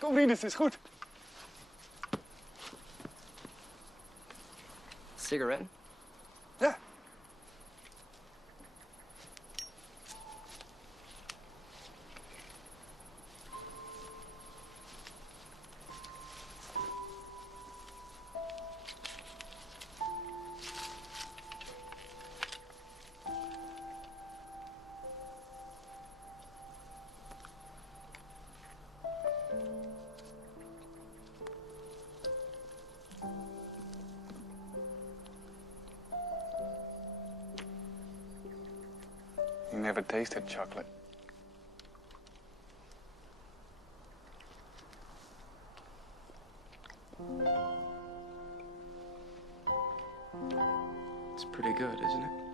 Kom, Rinus, is goed. Cigarette? Ja. You never tasted chocolate. It's pretty good, isn't it?